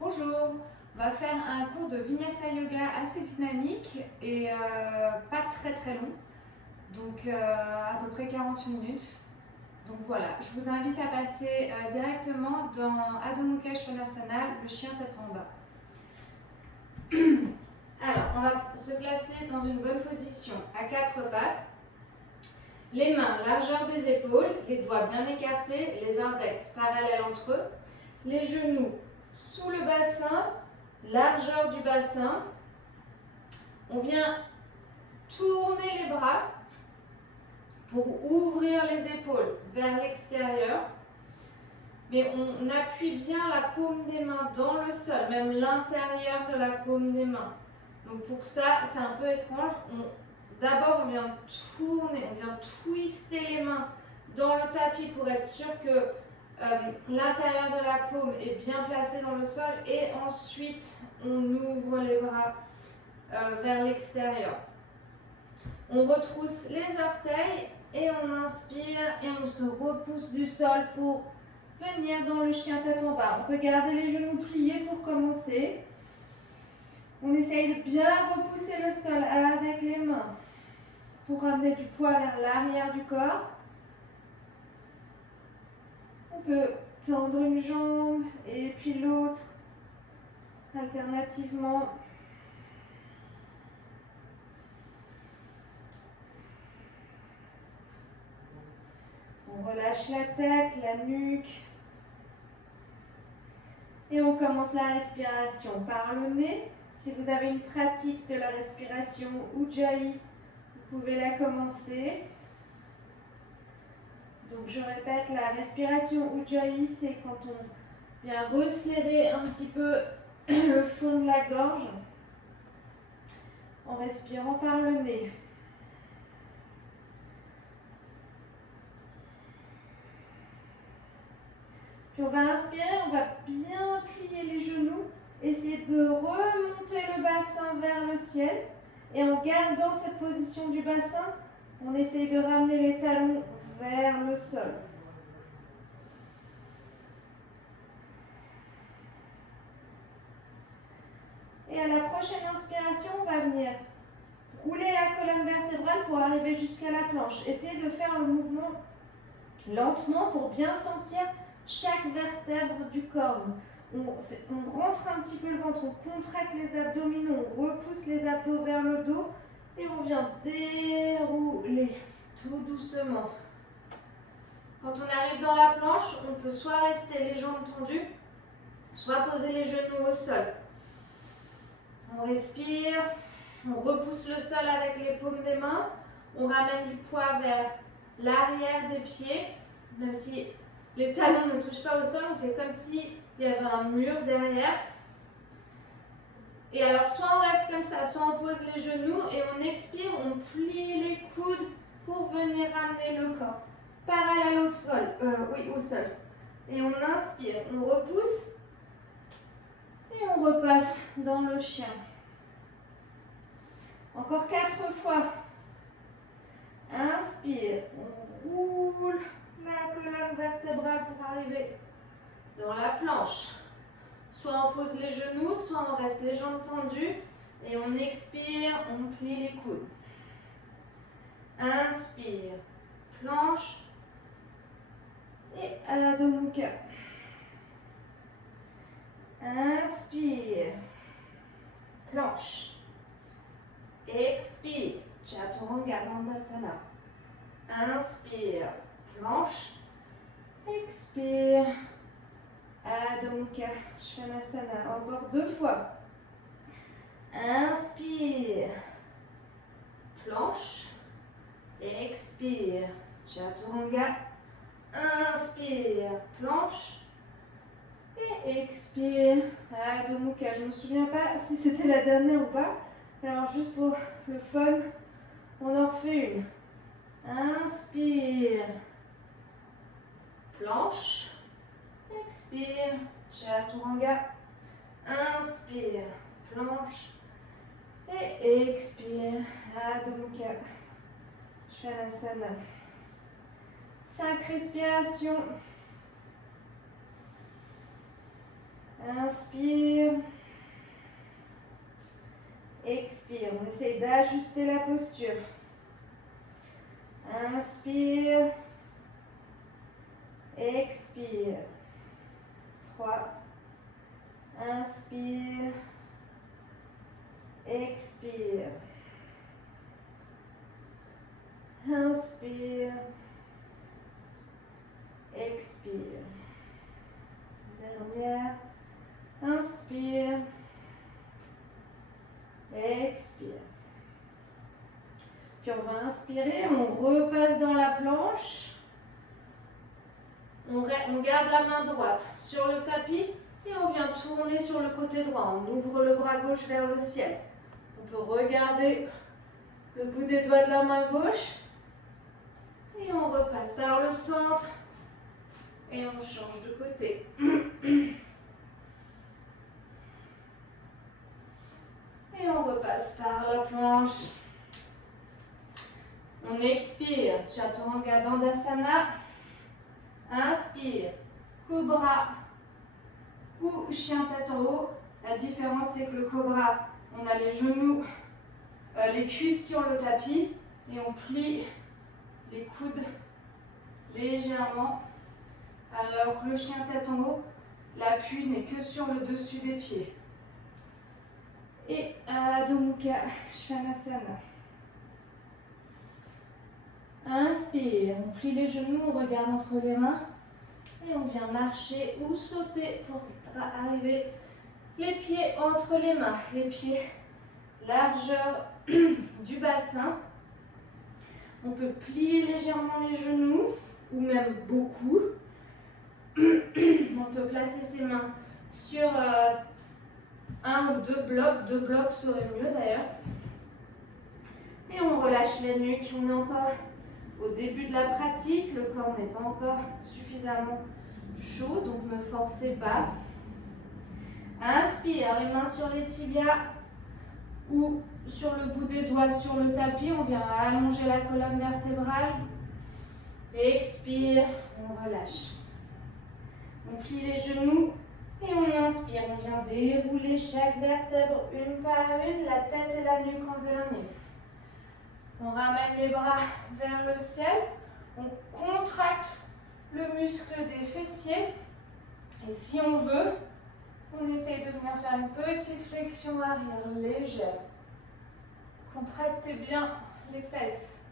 Bonjour, on va faire un cours de Vinyasa Yoga assez dynamique et pas très long, donc à peu près 40 minutes. Donc voilà, je vous invite à passer directement dans Adho Mukha Svanasana, le chien tête en bas. Alors, on va se placer dans une bonne position à quatre pattes. Les mains, largeur des épaules, les doigts bien écartés, les index parallèles entre eux. Les genoux sous le bassin, largeur du bassin. On vient tourner les bras pour ouvrir les épaules vers l'extérieur. Mais on appuie bien la paume des mains dans le sol, même l'intérieur de la paume des mains. Donc pour ça, c'est un peu étrange. D'abord, on vient tourner, on vient twister les mains dans le tapis pour être sûr que l'intérieur de la paume est bien placé dans le sol. Et ensuite, on ouvre les bras vers l'extérieur. On retrousse les orteils et on inspire et on se repousse du sol pour venir dans le chien tête en bas. On peut garder les genoux pliés pour commencer. On essaye de bien repousser le sol avec les mains pour ramener du poids vers l'arrière du corps. On peut tendre une jambe et puis l'autre alternativement. On relâche la tête, la nuque. Et on commence la respiration par le nez. Si vous avez une pratique de la respiration Ujjayi, vous pouvez la commencer. Donc je répète, la respiration Ujjayi, c'est quand on vient resserrer un petit peu le fond de la gorge en respirant par le nez. Puis on va inspirer, on va bien plier les genoux, essayer de remonter le bassin vers le ciel. Et en gardant cette position du bassin, on essaye de ramener les talons vers le sol. Et à la prochaine inspiration, on va venir rouler la colonne vertébrale pour arriver jusqu'à la planche. Essayez de faire le mouvement lentement pour bien sentir chaque vertèbre du corps. On rentre un petit peu le ventre, on contracte les abdominaux, on repousse les abdos vers le dos et on vient dérouler tout doucement. Quand on arrive dans la planche, on peut soit rester les jambes tendues, soit poser les genoux au sol. On respire, on repousse le sol avec les paumes des mains, on ramène du poids vers l'arrière des pieds, même si les talons ne touchent pas au sol, on fait comme s'il y avait un mur derrière. Et alors, soit on reste comme ça, soit on pose les genoux et on expire, on plie les coudes pour venir ramener le corps parallèle au sol. Au sol. Et on inspire, on repousse et on repasse dans le chien. Encore 4 fois. Inspire, on roule la colonne vertébrale pour arriver dans la planche. Soit on pose les genoux, soit on reste les jambes tendues et on expire, on plie les coudes. Inspire, planche et Adho Mukha. Inspire, planche. Expire, Chaturanga Dandasana. Inspire, planche. Expire, Adho Mukha Svanasana. Encore 2 fois. Inspire, planche. Expire, Chaturanga. Inspire, planche. Et expire, Adho Mukha. Je ne me souviens pas si c'était la dernière ou pas. Alors juste pour le fun, on en refait une. Inspire, planche. Expire, Chaturanga. Inspire, planche. Et expire, Adho Mukha Svanasana. 5 respirations. Inspire. Expire. On essaye d'ajuster la posture. Inspire. Expire. 3. Inspire. Expire. Inspire. Expire. Dernière. Inspire. Expire. Puis on va inspirer, on repasse dans la planche. On garde la main droite sur le tapis et on vient tourner sur le côté droit. On ouvre le bras gauche vers le ciel. On peut regarder le bout des doigts de la main gauche. Et on repasse par le centre. Et on change de côté. Et on repasse par la planche. On expire, Chaturanga Dandasana. Inspire, Cobra ou chien tête en haut. La différence c'est que le Cobra, on a les genoux, les cuisses sur le tapis et on plie les coudes légèrement. Alors que le chien tête en haut, l'appui n'est que sur le dessus des pieds. Et Adho Mukha Svanasana. Inspire, on plie les genoux, on regarde entre les mains et on vient marcher ou sauter pour arriver les pieds entre les mains, les pieds largeur du bassin. On peut plier légèrement les genoux ou même beaucoup. On peut placer ses mains sur un ou deux blocs serait mieux d'ailleurs. Et on relâche la nuque, on est encore au début de la pratique, le corps n'est pas encore suffisamment chaud, donc ne forcez pas. Inspire, les mains sur les tibias ou sur le bout des doigts sur le tapis, on vient allonger la colonne vertébrale. Expire, on relâche. On plie les genoux et on inspire, on vient dérouler chaque vertèbre une par une, la tête et la nuque en dernier. On ramène les bras vers le ciel, on contracte le muscle des fessiers et si on veut, on essaye de venir faire une petite flexion arrière légère. Contractez bien les fesses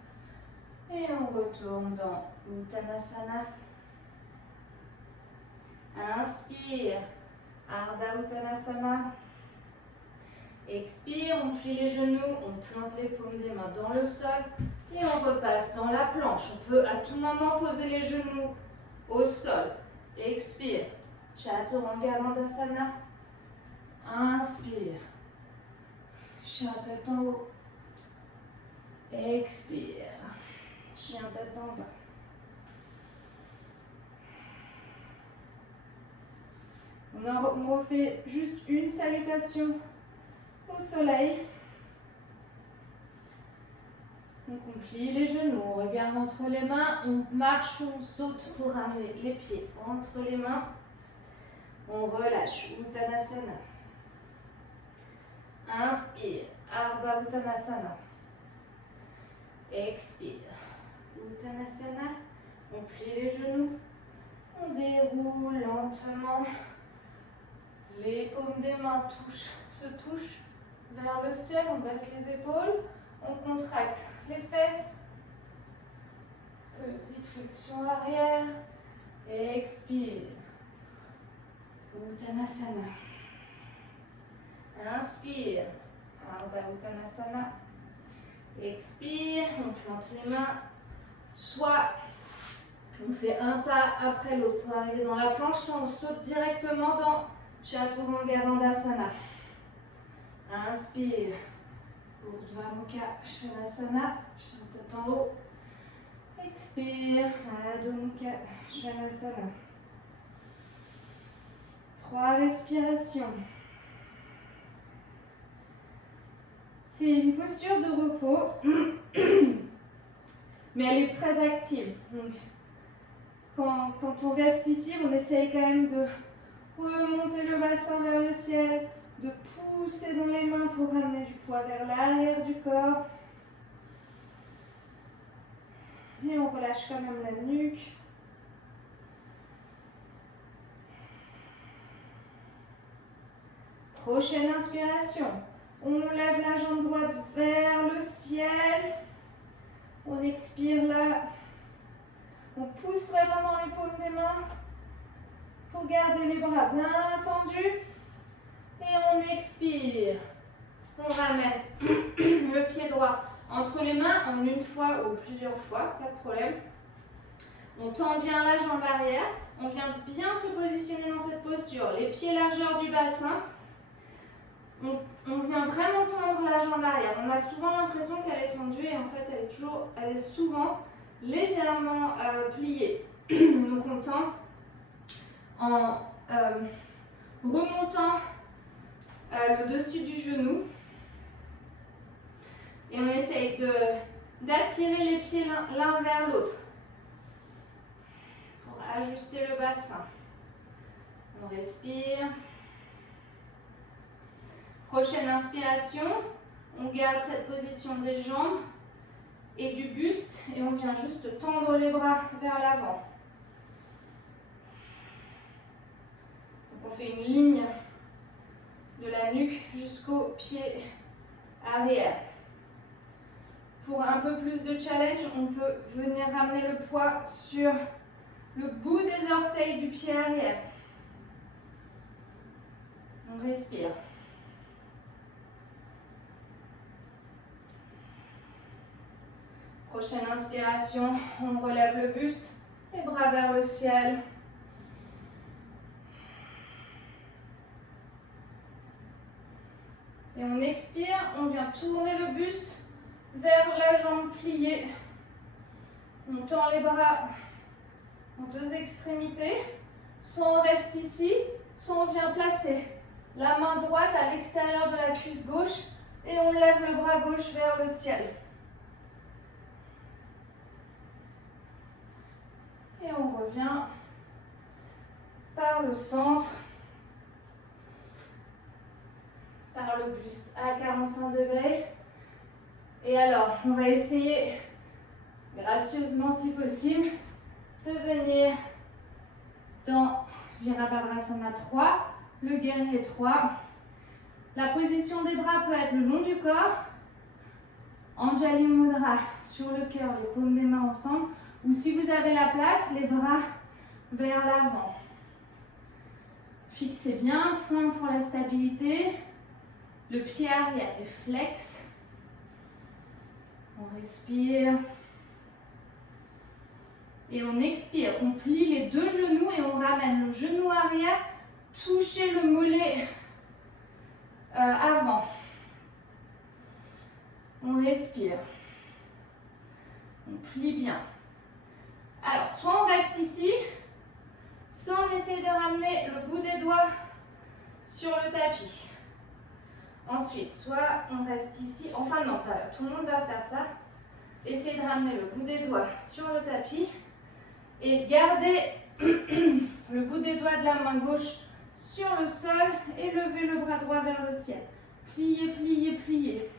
et on retourne dans Uttanasana. Inspire, Ardha Uttanasana. Expire, on plie les genoux, on plante les paumes des mains dans le sol et on repasse dans la planche. On peut à tout moment poser les genoux au sol. Expire, Chaturanga Dandasana. Inspire, chien tête en haut. Expire, chien tête en bas. On refait juste une salutation au soleil. Donc on plie les genoux, on regarde entre les mains, on marche, on saute pour ramener les pieds entre les mains. On relâche, Uttanasana. Inspire, Ardha Uttanasana. Expire, Uttanasana. On plie les genoux, on déroule lentement. Les paumes des mains se touchent vers le ciel, on baisse les épaules, on contracte les fesses. Petite flexion arrière. Expire. Uttanasana. Inspire. Ardha Uttanasana. Expire. On plante les mains. Soit on fait un pas après l'autre pour arriver dans la planche, soit on saute directement dans Chaturanga Dandasana. Inspire. Urdhva Mukha Svanasana. Chien tête en haut. Expire. Adho Mukha Svanasana. 3 respirations. C'est une posture de repos, mais elle est très active. Donc, quand on reste ici, on essaye quand même de remonter le bassin bassin vers le ciel, de pousser dans les mains pour ramener du poids vers l'arrière du corps. Et on relâche quand même la nuque. Prochaine inspiration. On lève la jambe droite vers le ciel. On expire là. On pousse vraiment dans les paumes des mains pour garder les bras bien tendus. Et on expire. On ramène le pied droit entre les mains en une fois ou plusieurs fois, pas de problème. On tend bien la jambe arrière. On vient bien se positionner dans cette posture. Les pieds largeur du bassin. On vient vraiment tendre la jambe arrière. On a souvent l'impression qu'elle est tendue et en fait elle est souvent légèrement pliée. Donc on tend en remontant le dessus du genou et on essaye d'attirer les pieds l'un vers l'autre pour ajuster le bassin. On respire. Prochaine inspiration, on garde cette position des jambes et du buste et on vient juste tendre les bras vers l'avant. Donc on fait une ligne de la nuque jusqu'au pied arrière. Pour un peu plus de challenge, on peut venir ramener le poids sur le bout des orteils du pied arrière. On respire. Prochaine inspiration, on relève le buste, les bras vers le ciel. Et on expire, on vient tourner le buste vers la jambe pliée. On tend les bras en deux extrémités. Soit on reste ici, soit on vient placer la main droite à l'extérieur de la cuisse gauche et on lève le bras gauche vers le ciel. Et on revient par le centre, par le buste à 45 degrés. Et alors, on va essayer, gracieusement si possible, de venir dans Virabhadrasana 3, le guerrier 3. La position des bras peut être le long du corps, Anjali Mudra sur le cœur, les paumes des mains ensemble, ou si vous avez la place, les bras vers l'avant. Fixez bien, point pour la stabilité. Le pied arrière est flex. On respire. Et on expire. On plie les deux genoux et on ramène le genou arrière, toucher le mollet avant. On respire. On plie bien. Alors, soit on reste ici, soit on essaie de ramener le bout des doigts sur le tapis. Ensuite, soit on reste ici, enfin non, tout le monde va faire ça. Essayez de ramener le bout des doigts sur le tapis et gardez le bout des doigts de la main gauche sur le sol et levez le bras droit vers le ciel. Pliez, pliez, pliez.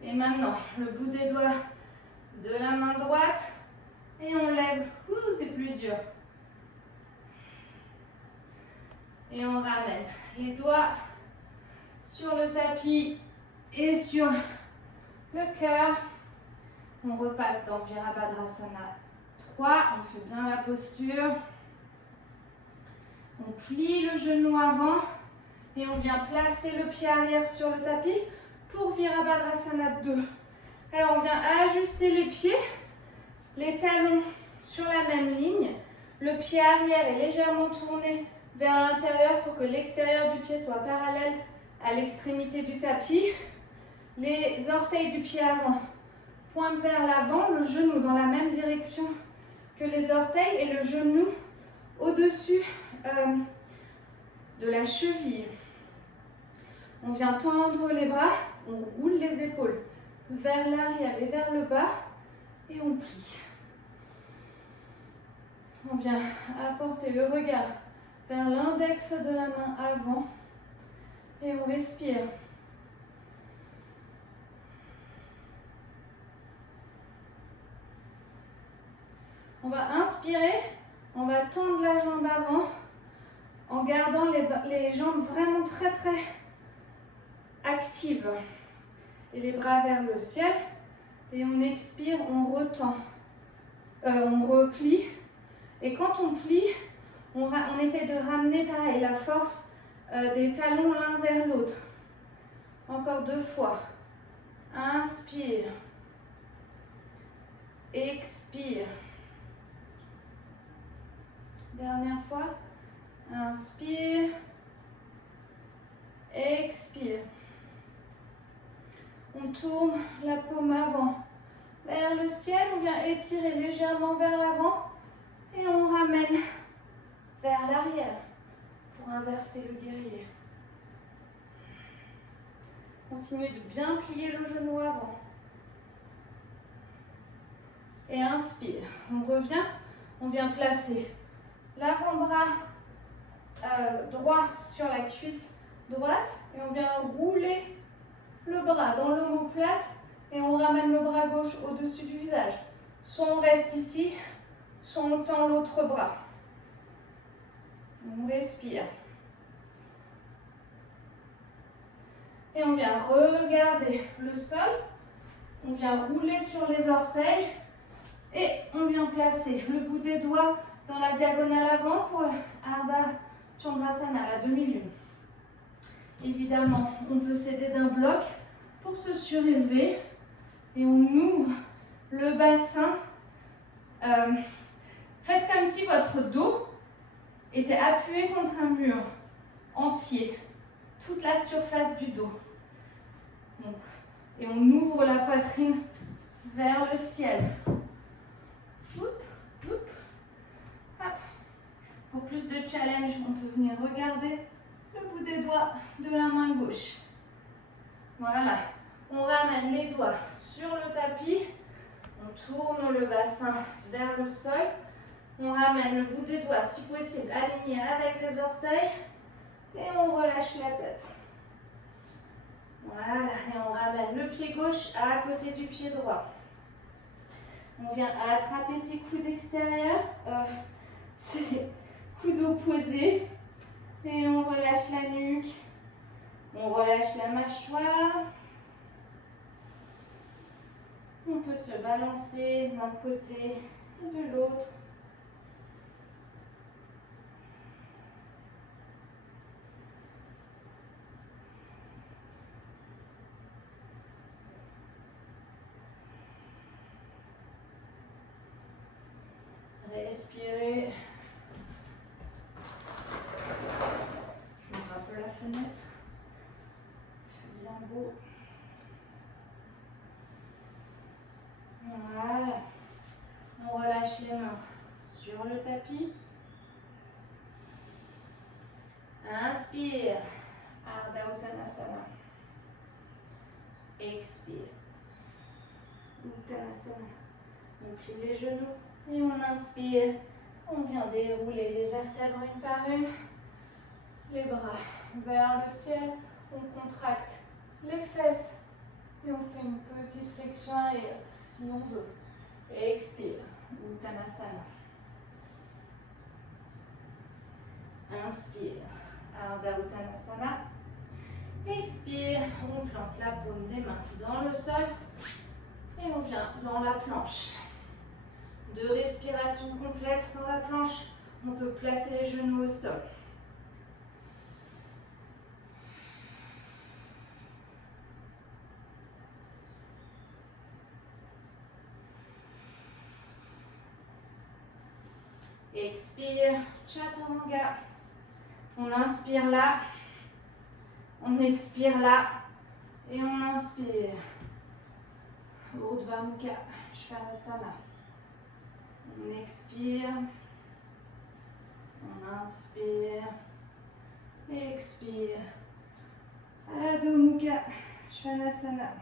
Et maintenant, le bout des doigts de la main droite et on lève. Ouh, c'est plus dur. Et on ramène les doigts sur le tapis et sur le cœur. On repasse dans Virabhadrasana 3. On fait bien la posture. On plie le genou avant et on vient placer le pied arrière sur le tapis pour Virabhadrasana 2. Alors on vient ajuster les pieds, les talons sur la même ligne. Le pied arrière est légèrement tourné vers l'intérieur pour que l'extérieur du pied soit parallèle à l'extrémité du tapis. Les orteils du pied avant pointent vers l'avant, le genou dans la même direction que les orteils et le genou au-dessus de la cheville. On vient tendre les bras, on roule les épaules vers l'arrière et vers le bas et on plie. On vient apporter le regard vers l'index de la main avant et on respire. On va inspirer, on va tendre la jambe avant en gardant les jambes vraiment très très actives. Et les bras vers le ciel. Et on expire, on retend. On replie. Et quand on plie, on essaie de ramener pareil la force des talons l'un vers l'autre. Encore 2 fois. Inspire. Expire. Dernière fois. Inspire. Expire. On tourne la paume avant vers le ciel. On vient étirer légèrement vers l'avant. Et on ramène vers l'arrière pour inverser le guerrier. Continuez de bien plier le genou avant. Et inspire. On revient. On vient placer l'avant-bras droit sur la cuisse droite. Et on vient rouler le bras dans l'omoplate. Et on ramène le bras gauche au-dessus du visage. Soit on reste ici, soit on tend l'autre bras. On respire. Et on vient regarder le sol. On vient rouler sur les orteils. Et on vient placer le bout des doigts dans la diagonale avant pour le Ardha Chandrasana, la demi-lune. Évidemment, on peut s'aider d'un bloc pour se surélever. Et on ouvre le bassin. Faites comme si votre dos était appuyé contre un mur entier, toute la surface du dos. Donc, et on ouvre la poitrine vers le ciel. Oup, oup, hop. Pour plus de challenge, on peut venir regarder le bout des doigts de la main gauche. Voilà, on ramène les doigts sur le tapis, on tourne le bassin vers le sol. On ramène le bout des doigts, si possible, aligné avec les orteils. Et on relâche la tête. Voilà, et on ramène le pied gauche à côté du pied droit. On vient attraper ses coudes extérieurs, ses coudes opposés. Et on relâche la nuque. On relâche la mâchoire. On peut se balancer d'un côté et de l'autre. Respirez. J'ouvre un peu la fenêtre. Il fait bien beau. Voilà. On relâche les mains sur le tapis. Inspire. Ardha Uttanasana. Expire. Uttanasana. On plie les genoux. Et on inspire, on vient dérouler les vertèbres une par une, les bras vers le ciel, on contracte les fesses et on fait une petite flexion arrière si on veut. Expire, Uttanasana. Inspire, Ardha Uttanasana. Expire, on plante la paume des mains dans le sol et on vient dans la planche. De respiration complète dans la planche, on peut placer les genoux au sol. Expire, Chaturanga. On inspire là, on expire là et on inspire. Urdhva Mukha Svanasana. On expire, on inspire, expire. Adho Mukha Svanasana.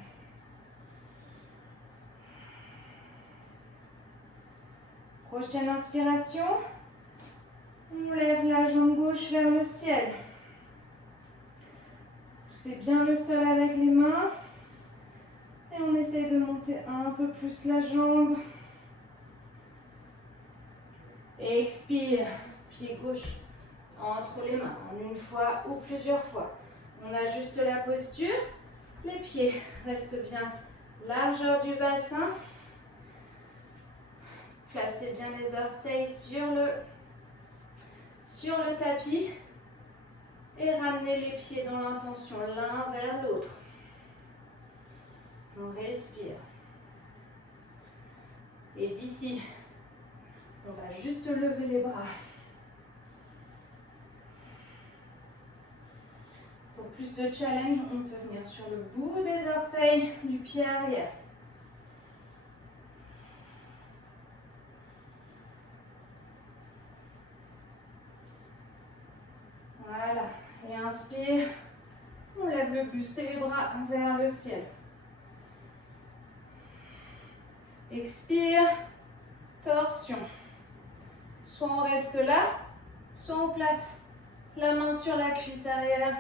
Prochaine inspiration. On lève la jambe gauche vers le ciel. Poussez bien le sol avec les mains. Et on essaye de monter un peu plus la jambe. Expire. Pied gauche entre les mains, en une fois ou plusieurs fois. On ajuste la posture. Les pieds restent bien largeur du bassin. Placez bien les orteils sur le tapis. Et ramenez les pieds dans l'intention l'un vers l'autre. On respire. Et d'ici, on va juste lever les bras. Pour plus de challenge, on peut venir sur le bout des orteils du pied arrière. Voilà. Et inspire. On lève le buste et les bras vers le ciel. Expire. Torsion. Soit on reste là, soit on place la main sur la cuisse arrière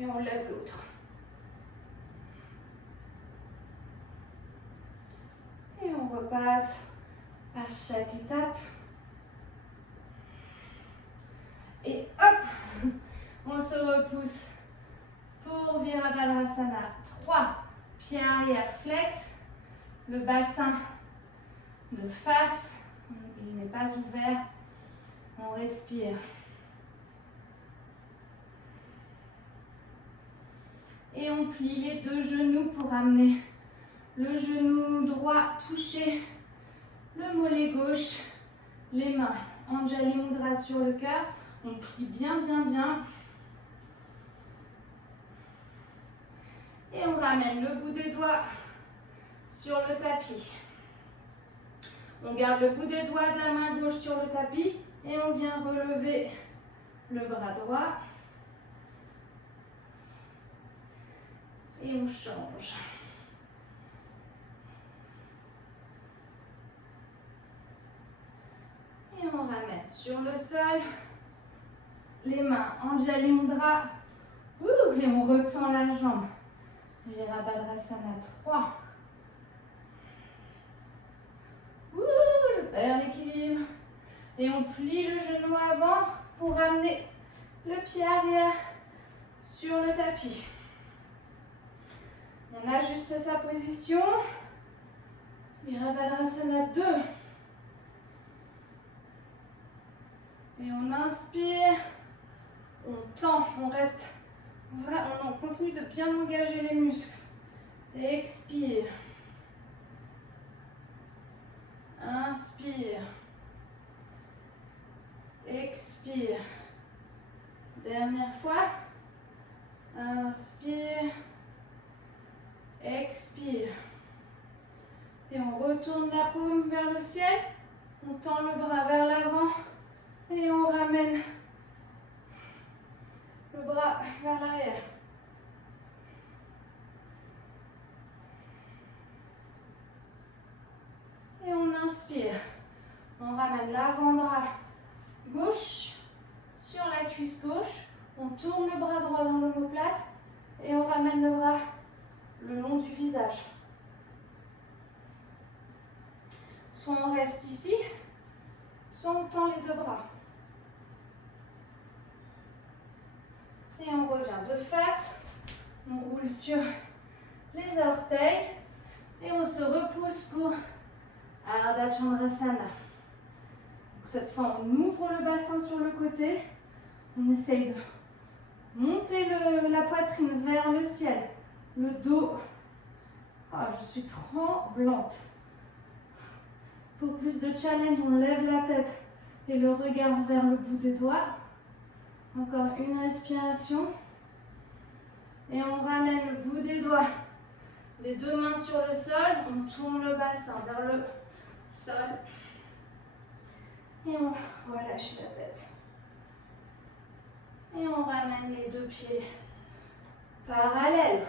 et on lève l'autre. Et on repasse par chaque étape. Et hop, on se repousse pour Virabhadrasana. 3, pieds arrière flex, le bassin de face, il n'est pas ouvert, on respire. Et on plie les deux genoux pour amener le genou droit toucher le mollet gauche, les mains Anjali Mudra sur le cœur. On plie bien, bien, bien. Et on ramène le bout des doigts sur le tapis. On garde le bout des doigts de la main gauche sur le tapis et on vient relever le bras droit. Et on change. Et on ramène sur le sol. Les mains Anjali Mudra. Et on retend la jambe. Virabhadrasana 3. Je perds l'équilibre. Et on plie le genou avant pour ramener le pied arrière sur le tapis. On ajuste sa position. Virabhadrasana 2. Et on inspire. On tend, on reste, on continue de bien engager les muscles. Expire. Inspire. Expire. Dernière fois. Inspire. Expire. Et on retourne la paume vers le ciel. On tend le bras vers l'avant. Et on ramène le bras vers l'arrière. Et on inspire. On ramène l'avant-bras gauche sur la cuisse gauche. On tourne le bras droit dans l'omoplate et on ramène le bras le long du visage. Soit on reste ici, soit on tend les deux bras. Et on revient de face. On roule sur les orteils et on se repousse pour Ardha Chandrasana. Cette fois, on ouvre le bassin sur le côté. On essaye de monter la poitrine vers le ciel. Le dos. Je suis tremblante. Pour plus de challenge, on lève la tête et le regard vers le bout des doigts. Encore une respiration. Et on ramène le bout des doigts, les deux mains sur le sol. On tourne le bassin vers le sol. Et on relâche la tête. Et on ramène les deux pieds parallèles.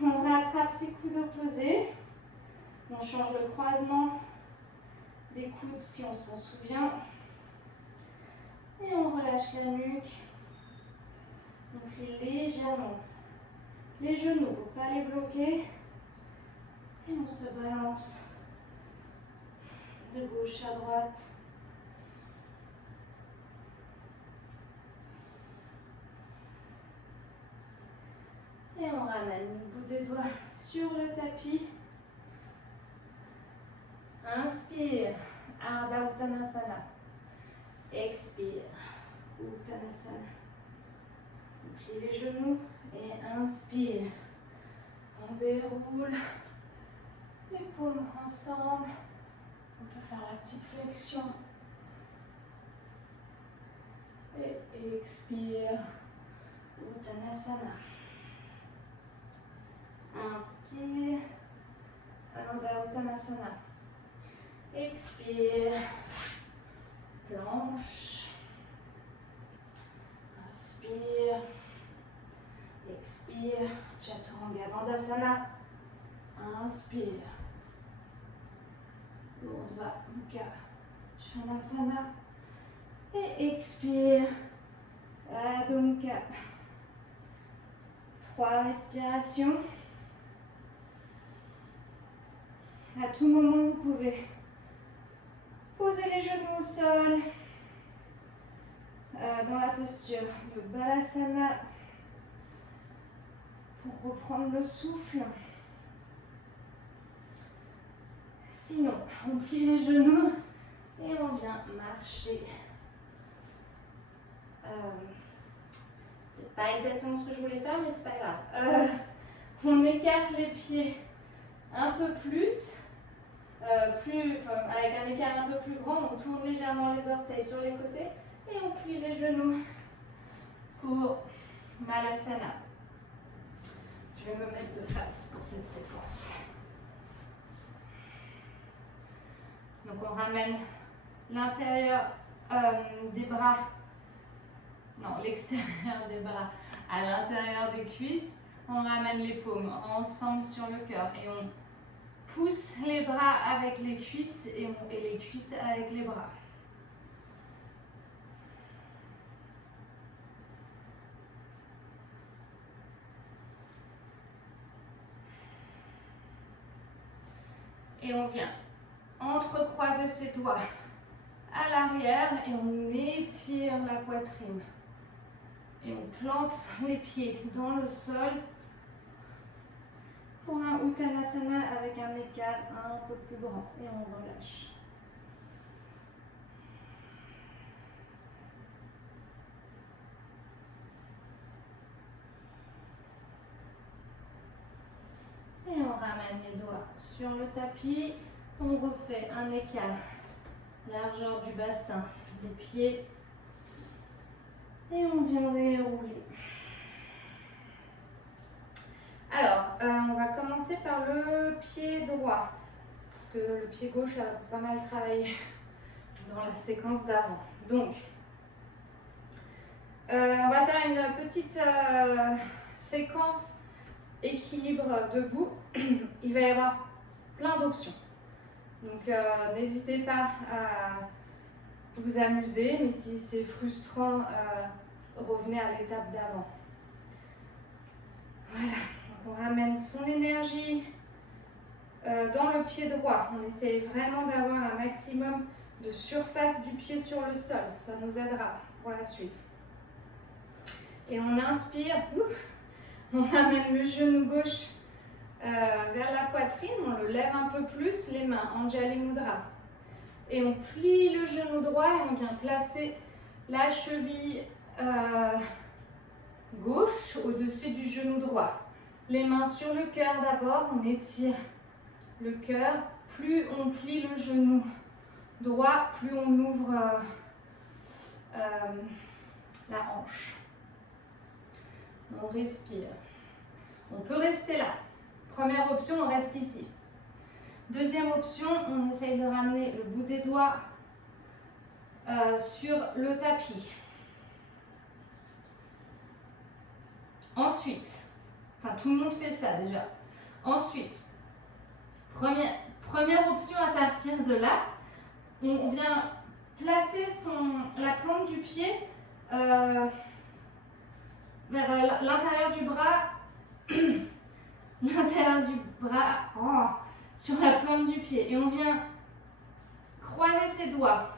On rattrape ses coudes opposés. On change le croisement des coudes si on s'en souvient. Et on relâche la nuque. On plie légèrement les genoux pour ne pas les bloquer. Et on se balance de gauche à droite. Et on ramène le bout des doigts sur le tapis. Inspire, Ardha Uttanasana. Expire, Uttanasana. On plie les genoux et inspire. On déroule les paumes ensemble. On peut faire la petite flexion. Et expire, Uttanasana. Inspire, Ardha Uttanasana. Expire, planche. Inspire, expire, Chaturanga Dandasana. Inspire, Urdhva Mukha Svanasana. Et expire, Adho Mukha. 3 respirations. À tout moment, vous pouvez poser les genoux au sol dans la posture de Balasana pour reprendre le souffle. Sinon, on plie les genoux et on vient marcher. C'est pas exactement ce que je voulais faire, mais c'est pas grave. On écarte les pieds un peu plus. Avec un écart un peu plus grand, on tourne légèrement les orteils sur les côtés et on plie les genoux pour Malasana. Je vais me mettre de face pour cette séquence. Donc on ramène l'intérieur des bras, non l'extérieur des bras à l'intérieur des cuisses. On ramène les paumes ensemble sur le cœur et on pousse les bras avec les cuisses et les cuisses avec les bras. Et on vient entrecroiser ses doigts à l'arrière et on étire la poitrine. Et on plante les pieds dans le sol. Pour un Uttanasana avec un écart un peu plus grand et on relâche. Et on ramène les doigts sur le tapis. On refait un écart, largeur du bassin, les pieds. Et on vient dérouler. Alors, on va commencer par le pied droit, parce que le pied gauche a pas mal travaillé dans la séquence d'avant. Donc, on va faire une petite séquence équilibre debout. Il va y avoir plein d'options. Donc, n'hésitez pas à vous amuser, mais si c'est frustrant, revenez à l'étape d'avant. Voilà. On ramène son énergie dans le pied droit. On essaye vraiment d'avoir un maximum de surface du pied sur le sol. Ça nous aidera pour la suite. Et on inspire. On ramène le genou gauche vers la poitrine. On le lève un peu plus. Les mains, Anjali Mudra. Et on plie le genou droit et on vient placer la cheville gauche au-dessus du genou droit. Les mains sur le cœur d'abord, on étire le cœur. Plus on plie le genou droit, plus on ouvre la hanche. On respire. On peut rester là. Première option, on reste ici. Deuxième option, on essaye de ramener le bout des doigts sur le tapis. Ensuite, tout le monde fait ça déjà. Ensuite, première option à partir de là, On vient placer la plante du pied vers l'intérieur du bras, sur la plante du pied. Et on vient croiser ses doigts.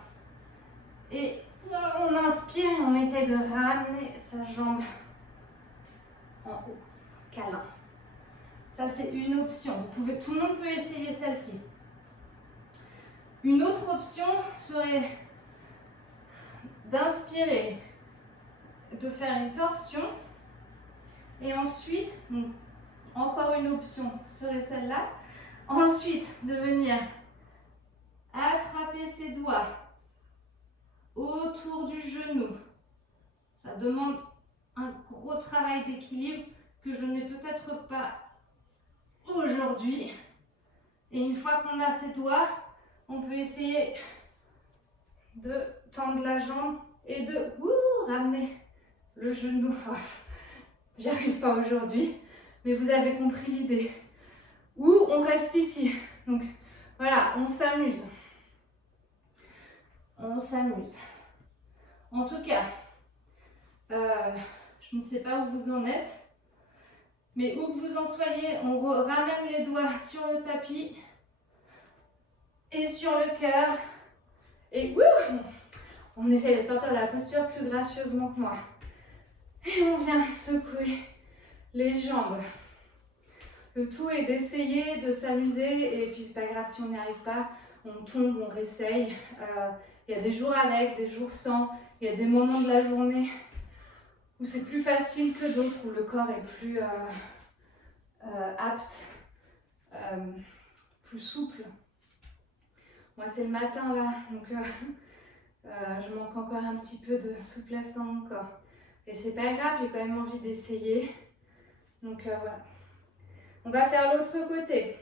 Et on inspire et on essaie de ramener sa jambe en haut, câlin. Ça, c'est une option. Tout le monde peut essayer celle-ci. Une autre option serait d'inspirer, de faire une torsion. Et ensuite, donc, encore une option serait celle-là. Ensuite, de venir attraper ses doigts autour du genou. Ça demande un gros travail d'équilibre que je n'ai peut-être pas aujourd'hui. Et une fois qu'on a ses doigts, on peut essayer de tendre la jambe et de ramener le genou. J'y arrive pas aujourd'hui, mais vous avez compris l'idée. Ou on reste ici. Donc voilà, on s'amuse. On s'amuse. En tout cas, je ne sais pas où vous en êtes, mais où que vous en soyez, on ramène les doigts sur le tapis et sur le cœur. Et on essaye de sortir de la posture plus gracieusement que moi. Et on vient secouer les jambes. Le tout est d'essayer de s'amuser et puis c'est pas grave si on n'y arrive pas, on tombe, on réessaye. Il y a des jours avec, des jours sans. Il y a des moments de la journée où c'est plus facile que d'autres, où le corps est plus apte, plus souple. Moi c'est le matin là, donc je manque encore un petit peu de souplesse dans mon corps. Et c'est pas grave, j'ai quand même envie d'essayer. Donc voilà. On va faire l'autre côté.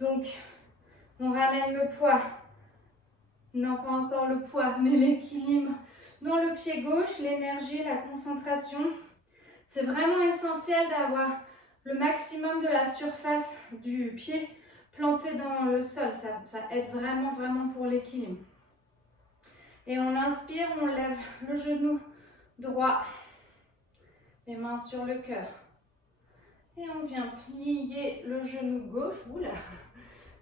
Donc, on ramène le poids. Non, pas encore le poids, mais l'équilibre dans le pied gauche, l'énergie, la concentration. C'est vraiment essentiel d'avoir le maximum de la surface du pied planté dans le sol. Ça aide vraiment, vraiment pour l'équilibre. Et on inspire, on lève le genou droit, les mains sur le cœur. Et on vient plier le genou gauche,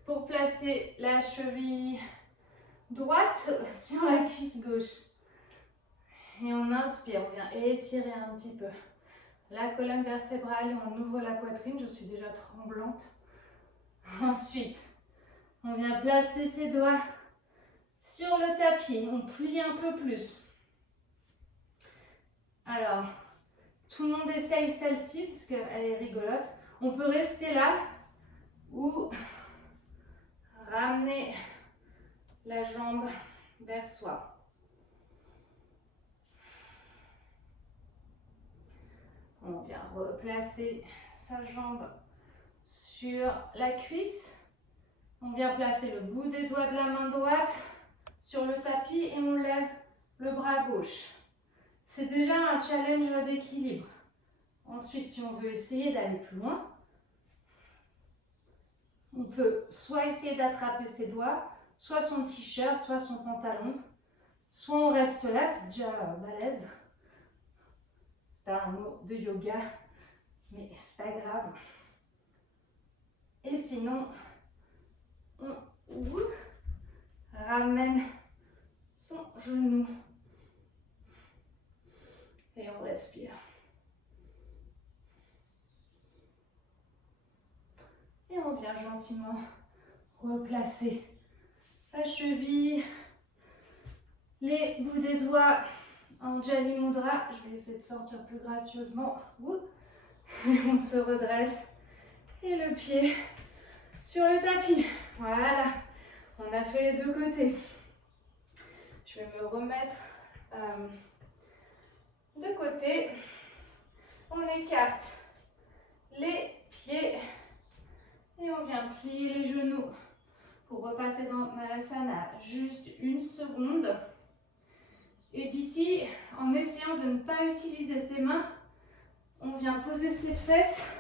pour placer la cheville droite sur la cuisse gauche. Et on inspire, on vient étirer un petit peu la colonne vertébrale et on ouvre la poitrine. Je suis déjà tremblante. Ensuite, on vient placer ses doigts sur le tapis. On plie un peu plus. Alors, tout le monde essaye celle-ci parce qu'elle est rigolote. On peut rester là ou ramener la jambe vers soi. On vient replacer sa jambe sur la cuisse. On vient placer le bout des doigts de la main droite sur le tapis et on lève le bras gauche. C'est déjà un challenge d'équilibre. Ensuite, si on veut essayer d'aller plus loin, on peut soit essayer d'attraper ses doigts, soit son t-shirt, soit son pantalon, soit on reste là, c'est déjà balèze. C'est pas un mot de yoga, mais c'est pas grave. Et sinon, on ramène son genou et on respire. Et on vient gentiment replacer la cheville, les bouts des doigts en Jali Mudra. Je vais essayer de sortir plus gracieusement. Et on se redresse. Et le pied sur le tapis. Voilà. On a fait les deux côtés. Je vais me remettre de côté. On écarte les pieds. Et on vient plier les genoux pour repasser dans Malasana. Juste une seconde. Et d'ici, en essayant de ne pas utiliser ses mains, on vient poser ses fesses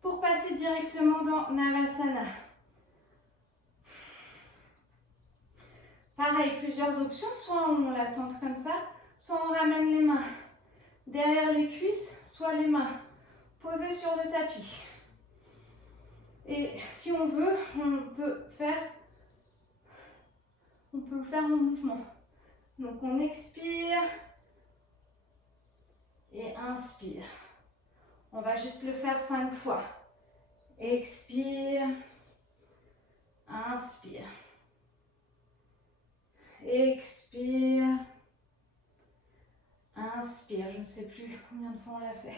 pour passer directement dans Navasana. Pareil, plusieurs options. Soit on la tente comme ça, soit on ramène les mains derrière les cuisses, soit les mains posées sur le tapis. Et si on veut, on peut le faire en mouvement. Donc on expire et inspire. On va juste le faire 5 fois. Expire, inspire. Expire, inspire. Je ne sais plus combien de fois on l'a fait.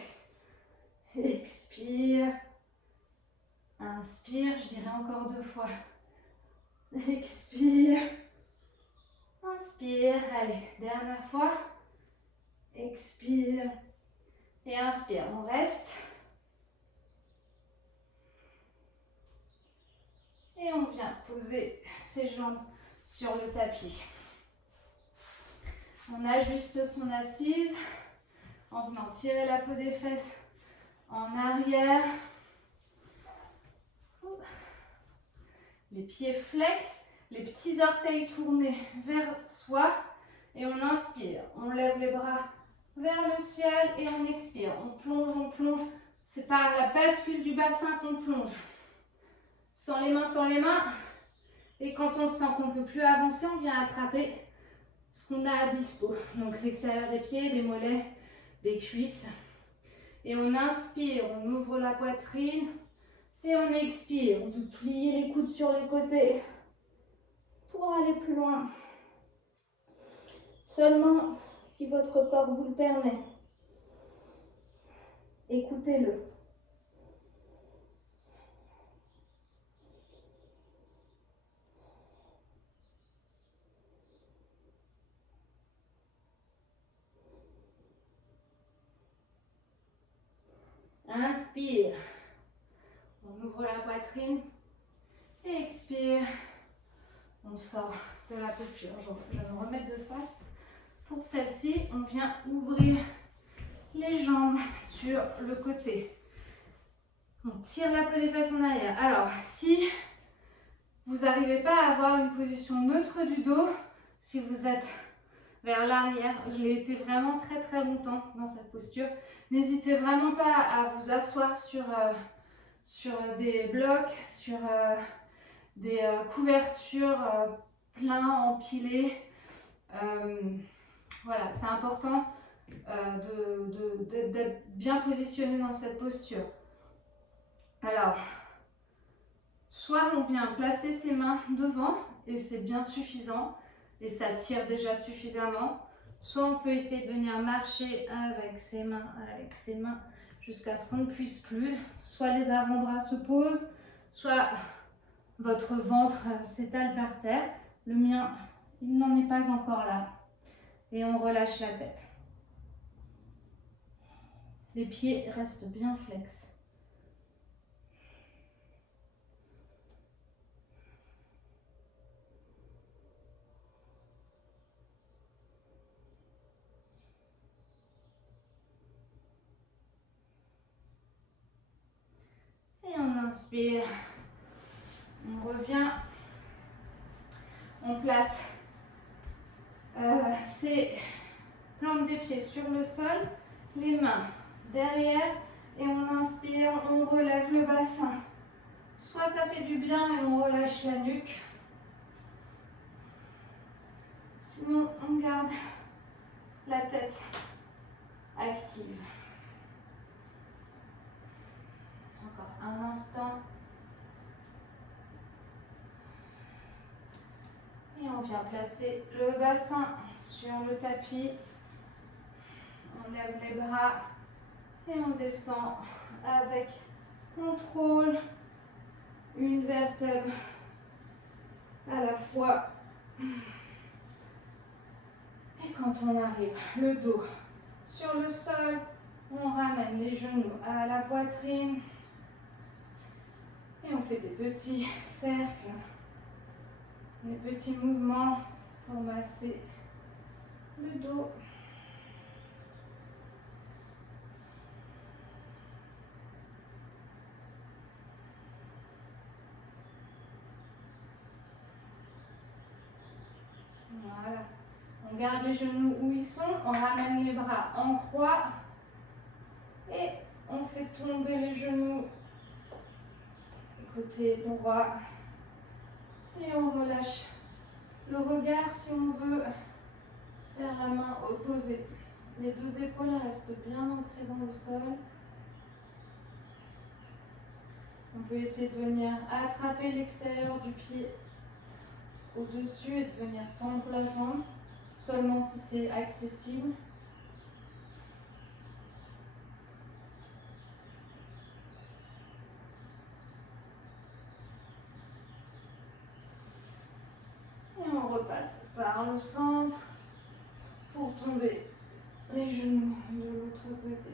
Expire, inspire. Je dirais encore 2 fois. Expire, inspire. Allez, dernière fois. Expire et inspire. On reste. Et on vient poser ses jambes sur le tapis. On ajuste son assise en venant tirer la peau des fesses en arrière. Les pieds flex, les petits orteils tournés vers soi. Et on inspire, on lève les bras vers le ciel et on expire. On plonge. C'est par la bascule du bassin qu'on plonge. Sans les mains. Et quand on sent qu'on ne peut plus avancer, on vient attraper ce qu'on a à dispo. Donc l'extérieur des pieds, des mollets, des cuisses. Et on inspire, on ouvre la poitrine. Et on expire, on peut plier les coudes sur les côtés pour aller plus loin. Seulement si votre corps vous le permet. Écoutez-le. Inspire. On ouvre la poitrine. Et expire. On sort de la posture. Je vais me remettre de face. Pour celle-ci, on vient ouvrir les jambes sur le côté. On tire la peau des fesses en arrière. Alors, si vous n'arrivez pas à avoir une position neutre du dos, si vous êtes vers l'arrière, je l'ai été vraiment très longtemps dans cette posture, n'hésitez vraiment pas à vous asseoir sur des blocs, sur des couvertures pleins, empilées. Voilà, c'est important d'être bien positionné dans cette posture. Alors, soit on vient placer ses mains devant et c'est bien suffisant et ça tire déjà suffisamment. Soit on peut essayer de venir marcher avec ses mains jusqu'à ce qu'on ne puisse plus. Soit les avant-bras se posent, soit votre ventre s'étale par terre. Le mien, il n'en est pas encore là. Et on relâche la tête. Les pieds restent bien flex. Et on inspire. On revient. On place ses plantes des pieds sur le sol, les mains derrière et on inspire, on relève le bassin. Soit ça fait du bien et on relâche la nuque. Sinon, on garde la tête active. Encore un instant. Et on vient placer le bassin sur le tapis. On lève les bras et on descend avec contrôle, une vertèbre à la fois. Et quand on arrive le dos sur le sol, on ramène les genoux à la poitrine et on fait des petits cercles, des petits mouvements pour masser le dos. Voilà. On garde les genoux où ils sont, on ramène les bras en croix et on fait tomber les genoux côté droit et on relâche le regard si on veut vers la main opposée. Les deux épaules restent bien ancrées dans le sol. On peut essayer de venir attraper l'extérieur du pied au-dessus et de venir tendre la jambe, seulement si c'est accessible. Et on repasse par le centre pour tomber les genoux de l'autre côté.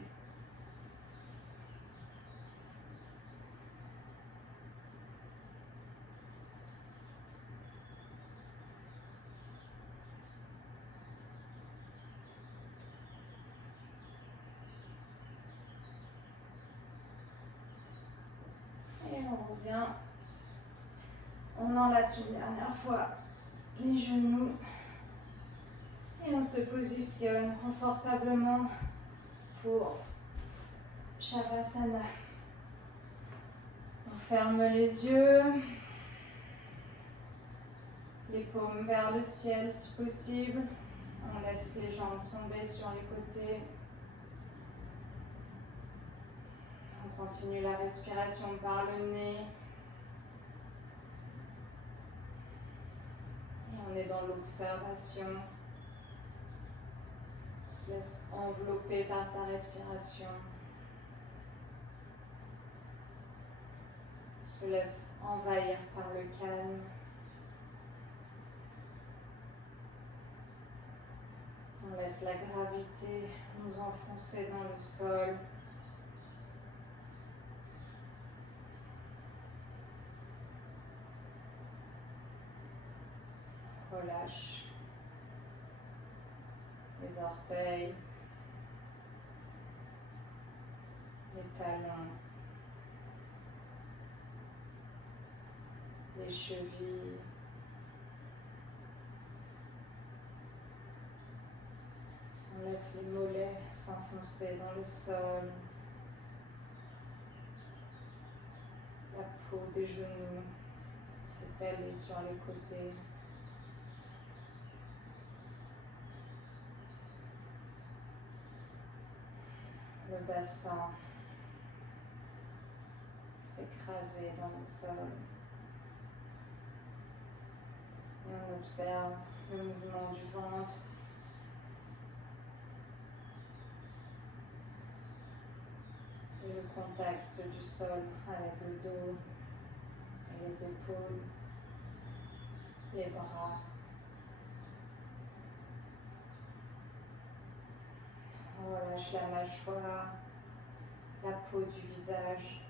Et on revient. On enlace une dernière fois les genoux. Et on se positionne confortablement pour Shavasana. On ferme les yeux. Les paumes vers le ciel si possible. On laisse les jambes tomber sur les côtés. On continue la respiration par le nez. Et on est dans l'observation. On se laisse envelopper par sa respiration. On se laisse envahir par le calme. On laisse la gravité nous enfoncer dans le sol. Relâche les orteils, les talons, les chevilles. On laisse les mollets s'enfoncer dans le sol, la peau des genoux s'étaler sur les côtés. Le bassin s'écraser dans le sol. Et on observe le mouvement du ventre. Et le contact du sol avec le dos et les épaules, les bras. On relâche la mâchoire, la peau du visage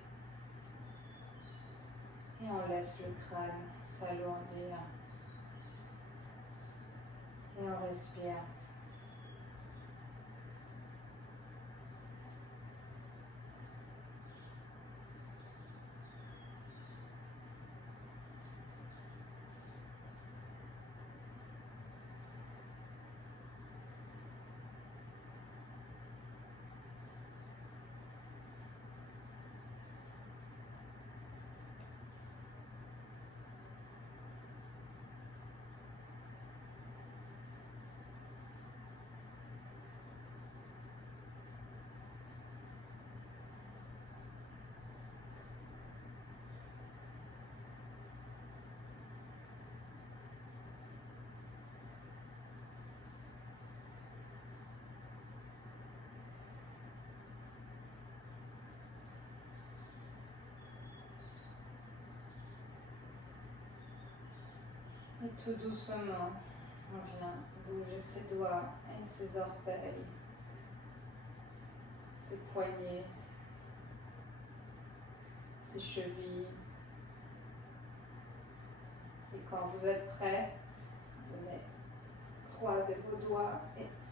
et on laisse le crâne s'alourdir. Et on respire. Et tout doucement, on vient bouger ses doigts et ses orteils, ses poignets, ses chevilles. Et quand vous êtes prêt, venez croiser vos doigts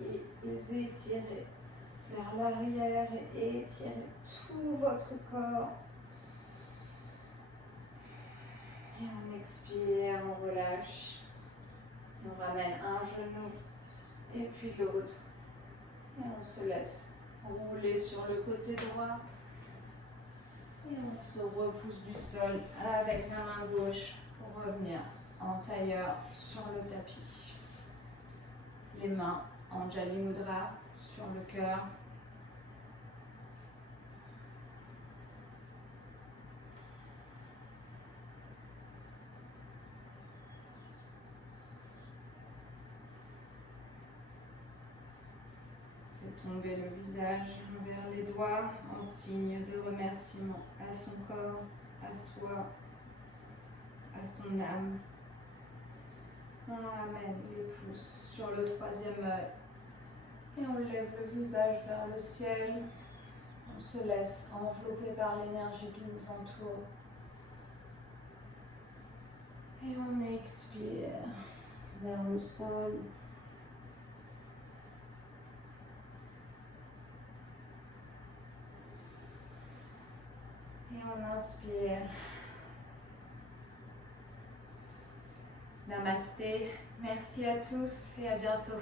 et les étirer vers l'arrière et étirer tout votre corps. Et on expire, on relâche. On ramène un genou et puis l'autre. Et on se laisse rouler sur le côté droit. Et on se repousse du sol avec la main gauche pour revenir en tailleur sur le tapis. Les mains en Jali Mudra sur le cœur. Tomber le visage vers les doigts en signe de remerciement à son corps, à soi, à son âme. On ramène les pouces sur le troisième œil et on lève le visage vers le ciel. On se laisse envelopper par l'énergie qui nous entoure. Et on expire vers le sol. Et on inspire. Namasté. Merci à tous et à bientôt.